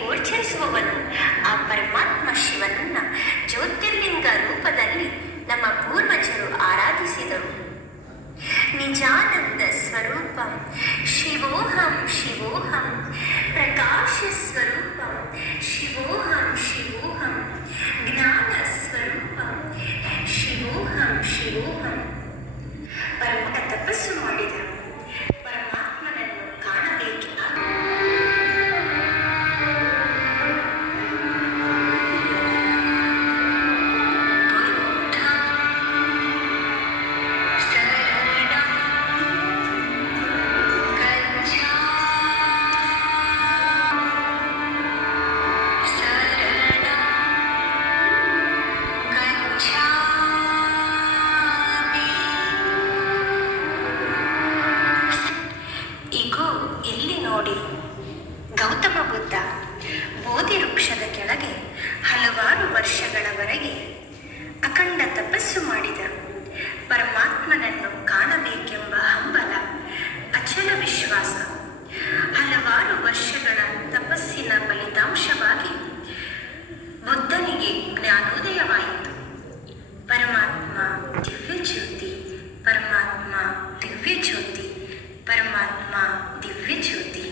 ಗೋಚರಿಸುವವನು ಆ ಪರಮಾತ್ಮ ಶಿವನನ್ನ ಜ್ಯೋತಿರ್ಲಿಂಗ ರೂಪದಲ್ಲಿ ನಮ್ಮ ಪೂರ್ವಜರು ಆರಾಧಿಸಿದರು. ನಿಜಾನಂದ ಸ್ವರೂಪಂ ಶಿವೋಹಂ ಶಿವೋಹಂ, ಪ್ರಕಾಶ ಸ್ವರೂಪಂ ಶಿವೋಹಂ ಶಿವೋಹಂ, ಜ್ಞಾನ ಸ್ವರೂಪಂ ಶಿವೋಹಂ ಶಿವೋಹಂ. ಪರಮ ತಪಸ್ಸು ಮಾಡಿದ ಪರಮಾತ್ಮನನ್ನು ಕಾಣಬೇಕಿಲ್ಲ. ಗೌತಮ ಬುದ್ಧ ಬೋಧಿ ವೃಕ್ಷದ ಕೆಳಗೆ ಹಲವಾರು ವರ್ಷಗಳವರೆಗೆ ಅಖಂಡ ತಪಸ್ಸು ಮಾಡಿದ. ಪರಮಾತ್ಮನನ್ನು ಕಾಣಬೇಕೆಂಬ ಹಂಬಲ, ಅಚಲ ವಿಶ್ವಾಸ, ಹಲವಾರು ವರ್ಷಗಳ ತಪಸ್ಸಿನ ಫಲಿತಾಂಶವಾಗಿ ಬುದ್ಧನಿಗೆ ಜ್ಞಾನೋದಯವಾಯಿತು. ಪರಮಾತ್ಮ ದಿವ್ಯ ಜ್ಯೋತಿ, ಪರಮಾತ್ಮ ದಿವ್ಯ ಜ್ಯೋತಿ, ಪರಮಾತ್ಮ ದಿವ್ಯ ಜ್ಯೋತಿ.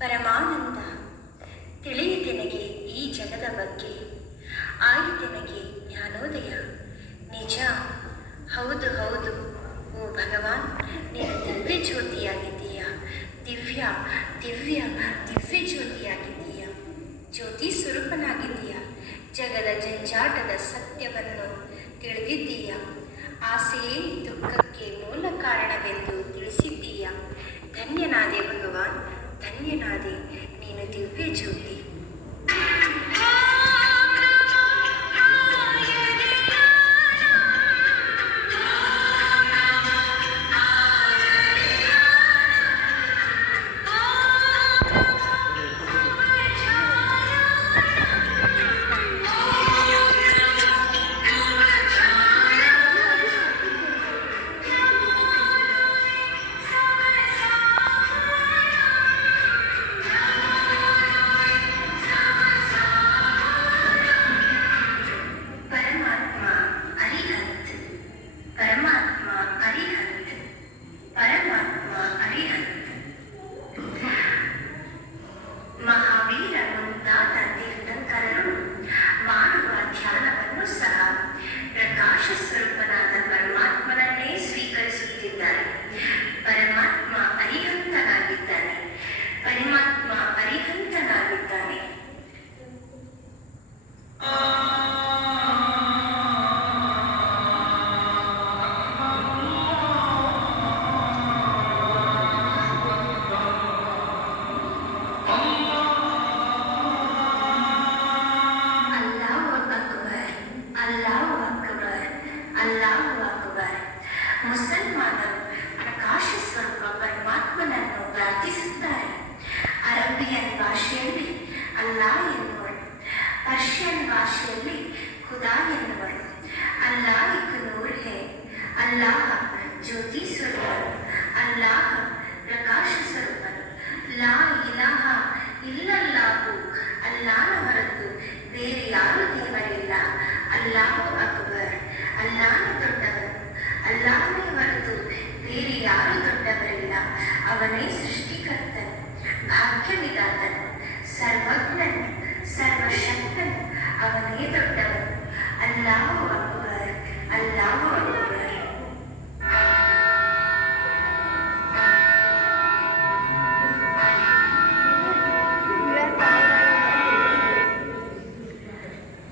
ಪರಮಾನಂದ, ತಿಳಿಯಿತೆನಗೆ ಈ ಜಗದ ಬಗ್ಗೆ, ಆಯಿತೆನಗೆ ಜ್ಞಾನೋದಯ. ನಿಜ, ಹೌದು ಹೌದು, ಓ ಭಗವಾನ್, ನೀನು ದಿವ್ಯ ಜ್ಯೋತಿಯಾಗಿದ್ದೀಯ, ದಿವ್ಯ ದಿವ್ಯ ದಿವ್ಯ ಜ್ಯೋತಿಯಾಗಿದ್ದೀಯ, ಜ್ಯೋತಿ ಸ್ವರೂಪನಾಗಿದ್ದೀಯ. ಜಗದ ಜಂಜಾಟದ ಸತ್ಯವನ್ನು ತಿಳಿದಿದ್ದೀಯ. ಆಸೆಯೇ ದುಃಖಕ್ಕೆ ಮೂಲ ಕಾರಣವೆಂದು ತಿಳಿಸಿದ್ದೀಯ. ಧನ್ಯನಾದೆ ಭಗವಾನ್, ಧನ್ಯನಾದೆ, ನೀನು ದಿವ್ಯ ಜ್ಯೋತಿ. ಮುಸಲ್ಮಾನರು ಪ್ರಕಾಶ ಸ್ವರೂಪ ಪರಮಾತ್ಮನನ್ನು ಪ್ರಾರ್ಥಿಸುತ್ತಾರೆ. ಅರಬಿಯನ್ ಭಾಷೆಯಲ್ಲಿ ಅಲ್ಲಾ ಎನ್ನುವರು, ಪರ್ಷಿಯನ್ ಭಾಷೆಯಲ್ಲಿ ಖುದಾ ಎನ್ನುವರು. ಅಲ್ಲಾ ಇಕ್ ನೂರ್ ಹೇ, ಅಲ್ಲಾಹ ಜ್ಯೋತಿ ಸ್ವರೂಪನು, ಅಲ್ಲಾಹ ಪ್ರಕಾಶ ಸ್ವರೂಪನು. ಲಾ ಇಲಾಹ ಇಲ್ಲಲ್ಲಾಹು, ಅಲ್ಲಾನ ಹೊರತು ಬೇರೆ ಯಾರೂ ದೇವರಿಲ್ಲ. ಅಲ್ಲಾಹು ಅಕ್ಬರ್, ಅಲ್ಲಾನ ದೊಡ್ಡವನು, ಅಲ್ಲಾಹನೇ ಹೊರತು ಬೇರೆ ಯಾರೂ ದೊಡ್ಡವರಿಲ್ಲ. ಅವನೇ ಸೃಷ್ಟಿಕರ್ತನು, ಭಾಗ್ಯವಿದಾತನು, ಸರ್ವಜ್ಞನು, ಸರ್ವಶಕ್ತನು, ಅವನೇ ದೊಡ್ಡವನು. ಅಲ್ಲಾಹು ಅಕ್ಬರ್, ಅಲ್ಲಾಹು ಅಕ್ಬರ್.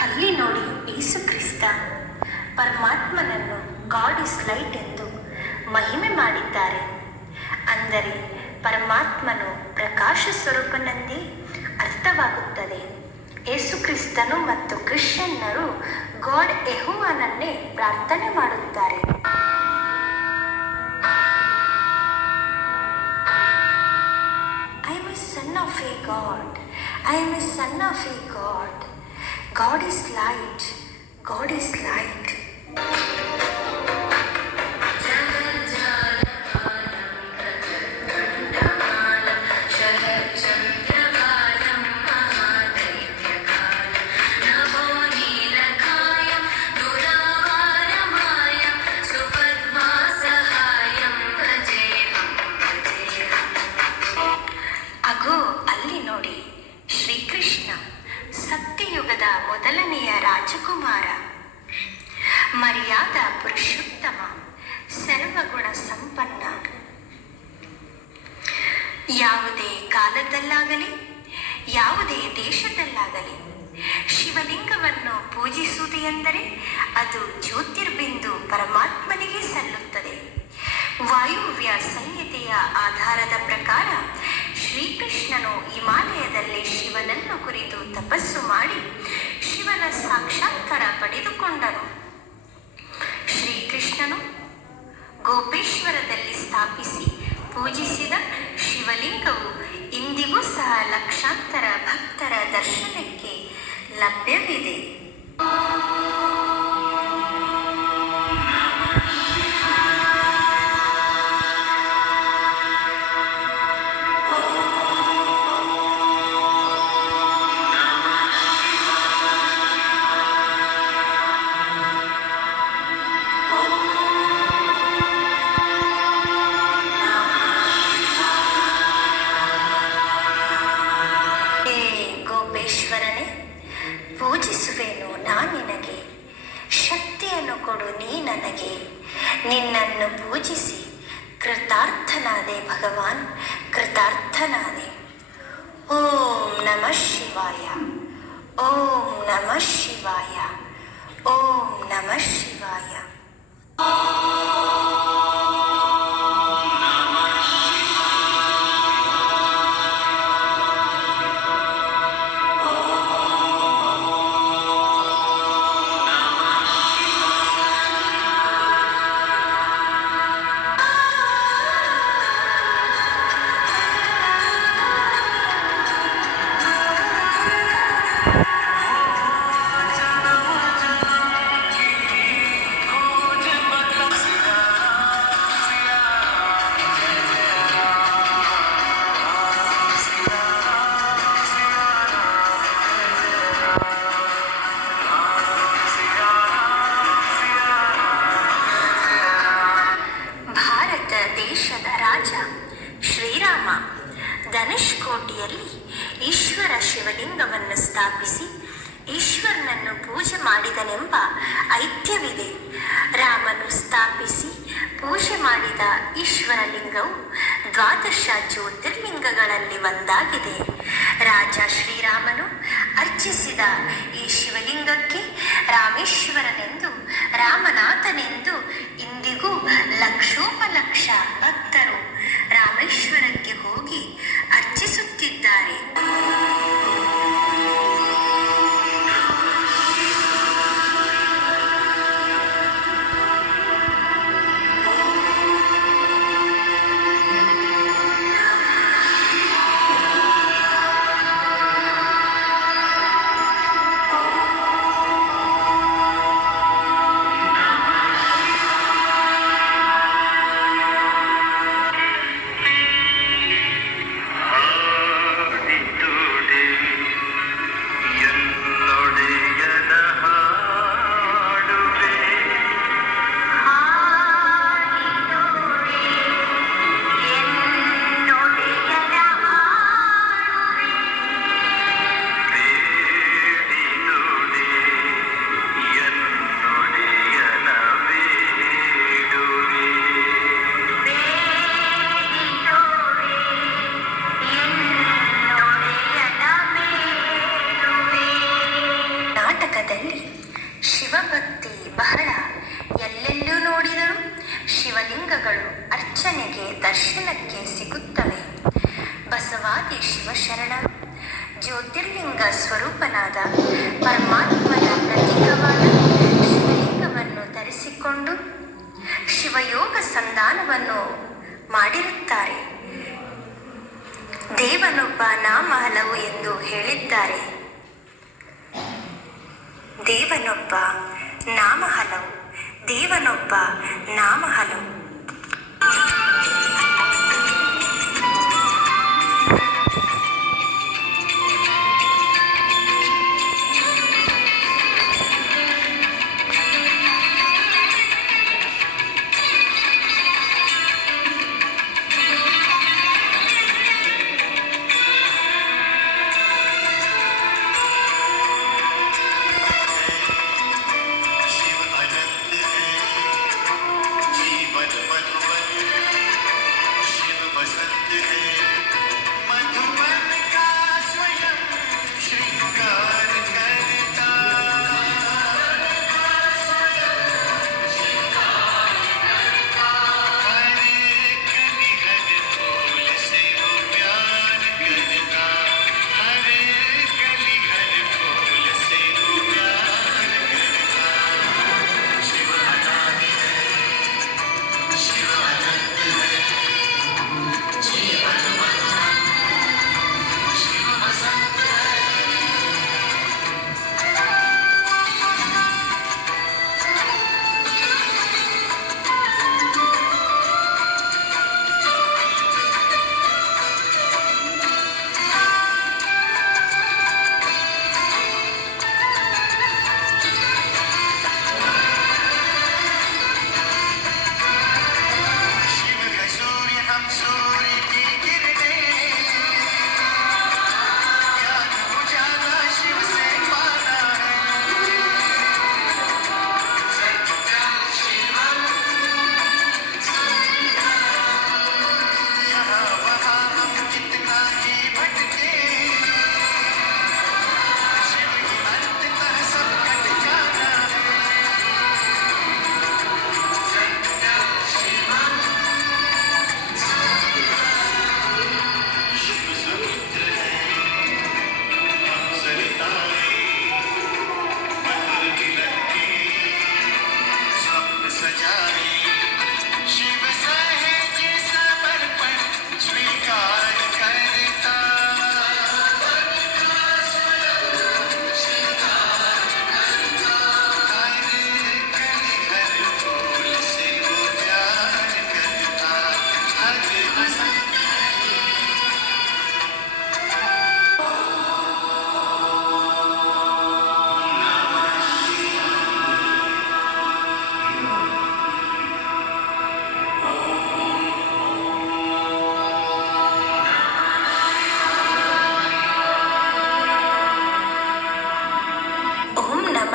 ಅಲ್ಲಿ ನೋಡಿ, ಯೇಸು ಕ್ರಿಸ್ತ ಪರಮಾತ್ಮನನ್ನು ಗಾಡ್ ಇಸ್ ಲೈಟ್ ಎಂದು ಮಹಿಮೆ ಮಾಡಿದ್ದಾರೆ. ಅಂದರೆ ಪರಮಾತ್ಮನು ಪ್ರಕಾಶ ಸ್ವರೂಪನೆಂದೇ ಅರ್ಥವಾಗುತ್ತದೆ. ಯೇಸುಕ್ರಿಸ್ತನು ಮತ್ತು ಕ್ರಿಶ್ಚಿಯನ್ನರು ಗಾಡ್ ಯೆಹೋವನನ್ನೇ ಪ್ರಾರ್ಥನೆ ಮಾಡುತ್ತಾರೆ. I am a son of a God. I am a son of a God. God is light. God is light. ಅಗೋ ಅಲ್ಲಿ ನೋಡಿ, ಶ್ರೀಕೃಷ್ಣ ಸತ್ಯಯುಗದ ಮೊದಲನೆಯ ರಾಜಕುಮಾರ, ಮರ್ಯಾದ ಪುರುಷೋತ್ತಮ, ಸರ್ವಗುಣ ಸಂಪನ್ನ. ಯಾವುದೇ ಕಾಲದಲ್ಲಾಗಲಿ ಯಾವುದೇ ದೇಶದಲ್ಲಾಗಲಿ ಶಿವಲಿಂಗವನ್ನು ಪೂಜಿಸುವುದು ಎಂದರೆ ಅದು ಜ್ಯೋತಿರ್ಬಿಂದು ಪರಮಾತ್ಮನಿಗೆ ಸಲ್ಲುತ್ತದೆ. ವಾಯುವ್ಯ ಸಂಹಿತೆಯ ಆಧಾರದ ಪ್ರಕಾರ ಶ್ರೀಕೃಷ್ಣನು ಹಿಮಾಲಯದಲ್ಲಿ ಶಿವನನ್ನು ಕುರಿತು ತಪಸ್ಸು ಮಾಡಿ ಶಿವನ ಸಾಕ್ಷಾತ್ಕಾರ ಪಡೆದುಕೊಂಡನು. ಶ್ರೀಕೃಷ್ಣನು ಗೋಪೇಶ್ವರದಲ್ಲಿ ಸ್ಥಾಪಿಸಿ ಪೂಜಿಸಿದ ಶಿವಲಿಂಗವು ಇಂದಿಗೂ ಸಹ ಲಕ್ಷಾಂತರ ಭಕ್ತರ ದರ್ಶನಕ್ಕೆ ಲಭ್ಯವಿದೆ. ಪೂಜಿಸುವೆನು ನಾನಿನಗೆ, ಶಕ್ತಿಯನ್ನು ಕೊಡು ನೀ ನನಗೆ. ನಿನ್ನನ್ನು ಪೂಜಿಸಿ ಕೃತಾರ್ಥನಾದೆ ಭಗವಾನ್, ಕೃತಾರ್ಥನಾದೆ. ಓಂ ನಮಃ ಶಿವಾಯ, ಓಂ ನಮಃ ಶಿವಾಯ, ಓಂ ನಮಃ ಶಿವಾಯ. ದೇಶದ ರಾಜ ಶ್ರೀರಾಮ ಧನುಷ್ಕೋಟಿಯಲ್ಲಿ ಈಶ್ವರ ಶಿವಲಿಂಗವನ್ನು ಸ್ಥಾಪಿಸಿ ಈಶ್ವರನನ್ನು ಪೂಜೆ ಮಾಡಿದನೆಂಬ ಐತಿಹ್ಯವಿದೆ. ರಾಮನು ಸ್ಥಾಪಿಸಿ ಪೂಜೆ ಮಾಡಿದ ಈಶ್ವರಲಿಂಗವು ದ್ವಾದಶ ಜ್ಯೋತಿರ್ಲಿಂಗಗಳಲ್ಲಿ ಒಂದಾಗಿದೆ. ರಾಜ ಶ್ರೀರಾಮನು ಅರ್ಚಿಸಿದ ಈ ಶಿವಲಿಂಗಕ್ಕೆ ರಾಮೇಶ್ವರನೆಂದು, ರಾಮನಾಥನೆಂದು ಇಂದಿಗೂ ಲಕ್ಷೋಪಲಕ್ಷ ಭಕ್ತರು ರಾಮೇಶ್ವರಕ್ಕೆ ಹೋಗಿ ಅರ್ಚಿಸುತ್ತಿದ್ದಾರೆ. ದರ್ಶನಕ್ಕೆ ಸಿಗುತ್ತವೆ. ಬಸವಾದಿ ಶಿವಶರಣರು ಜ್ಯೋತಿರ್ಲಿಂಗ ಸ್ವರೂಪನಾದ ಪರಮಾತ್ಮನ ಪ್ರತೀಕವಾದ ಶಿವಲಿಂಗವನ್ನು ಧರಿಸಿಕೊಂಡು ಶಿವಯೋಗ ಸಂಧಾನವನ್ನು ಮಾಡಿರುತ್ತಾರೆ. ದೇವನೊಬ್ಬ ನಾಮ ಹಲವು ಎಂದು ಹೇಳಿದ್ದಾರೆ. ದೇವನೊಬ್ಬ ನಾಮ ಹಲವು, ದೇವನೊಬ್ಬ ನಾಮ ಹಲವು.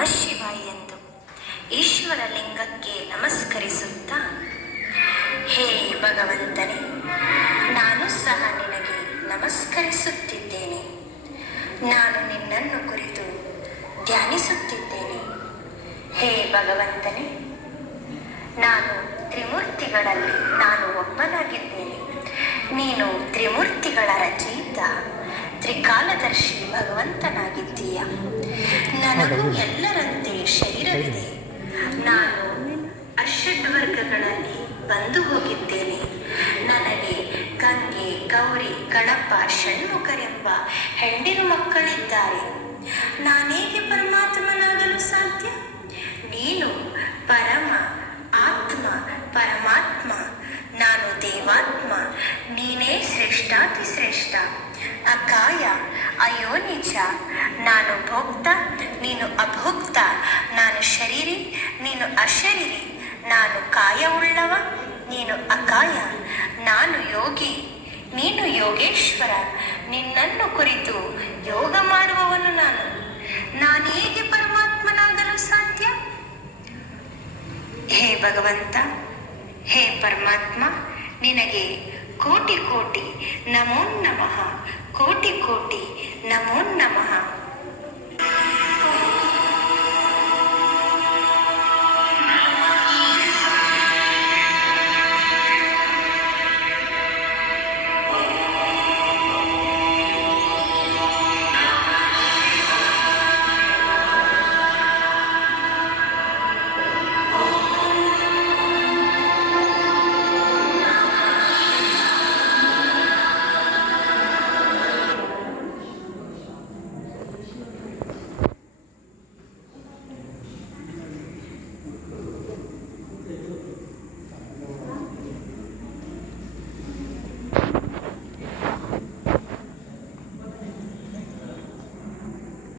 ಶಿವಾಯ ಎಂದು ಈಶ್ವರ ಲಿಂಗಕ್ಕೆ ನಮಸ್ಕರಿಸುತ್ತಾ, ಹೇ ಭಗವಂತನೇ, ನಾನು ಸಹ ನಿನಗೆ ನಮಸ್ಕರಿಸುತ್ತಿದ್ದೇನೆ. ನಾನು ನಿನ್ನನ್ನು ಕುರಿತು ಧ್ಯಾನಿಸುತ್ತಿದ್ದೇನೆ. ಹೇ ಭಗವಂತನೇ, ನಾನು ತ್ರಿಮೂರ್ತಿಗಳಲ್ಲಿ ನಾನು ಒಬ್ಬನಾಗಿದ್ದೇನೆ. ನೀನು ತ್ರಿಮೂರ್ತಿಗಳ ರಚಯಿತ, ತ್ರಿಕಾಲದರ್ಶಿ ಭಗವಂತನಾಗಿದ್ದೀಯ. ನನಗೂ ಎಲ್ಲರಂತೆ ಶರೀರವಿದೆ. ನಾನು ಅಷಡ್ವರ್ಗಗಳಲ್ಲಿ ಬಂದು ಹೋಗಿದ್ದೇನೆ. ನನಗೆ ಗಂಗೆ, ಗೌರಿ, ಗಣಪ, ಷಣ್ಮುಖರೆಂಬ ಹೆಂಡಿರು ಮಕ್ಕಳಿದ್ದಾರೆ. ನಾನೇಗೆ ಪರಮಾತ್ಮನಾಗಲು ಸಾಧ್ಯ? ನೀನು ಪರಮ ಆತ್ಮ, ಪರಮಾತ್ಮ. ನಾನು ದೇವಾತ್ಮ. ನೀನೇ ಶ್ರೇಷ್ಠಾತಿ ಶ್ರೇಷ್ಠ. ಅಕಾಯ, ಅಯೋನಿಜ. ನಾನು ಭೋಕ್ತ, ನೀನು ಅಭೋಕ್ತ. ನಾನು ಶರೀರಿ, ನೀನು ಅಶರೀರಿ. ನಾನು ಕಾಯವುಳ್ಳವ, ನೀನು ಅಕಾಯ. ನಾನು ಯೋಗಿ, ನೀನು ಯೋಗೇಶ್ವರ. ನಿನ್ನನ್ನು ಕುರಿತು ಯೋಗ ಮಾಡುವವನು ನಾನು. ನಾನೇಗೆ ಪರಮಾತ್ಮನಾಗಲು ಸಾಧ್ಯ? ಹೇ ಭಗವಂತ, ಹೇ ಪರಮಾತ್ಮ, ನಿನಗೆ ಕೋಟಿ ಕೋಟಿ ನಮೋ ನಮಃ. ಕೋಟಿ ಕೋಟಿ ನಮೋ ನಮಃ.